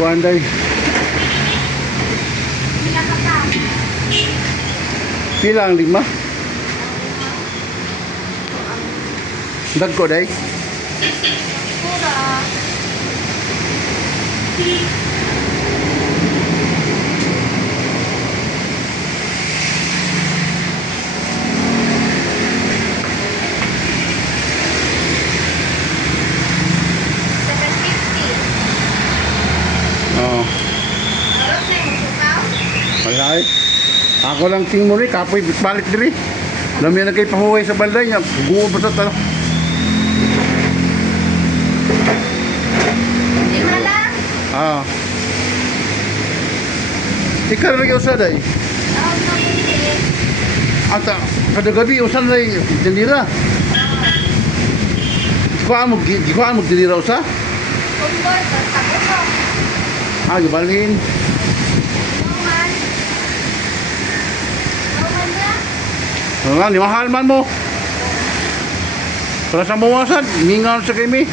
kuan day. Pila ang lima? Dagko day. Oh. Ay. Ako lang ting mo rin, kapoy balik diri. Alam yan na kayo pahuway sa balday niya. Guwa ba sa talo? Lima lang? Ah. Ikaw rin yung usaday? Oo, namili. Ata, kada gabi usan rin dindira. Di ko amog dindira usa? Kumbor, tapuso. Ah, gibalhin. Numan. Numan na? Nga, ni mahal man mo. Para sa mawasan, mingaw sa kimi.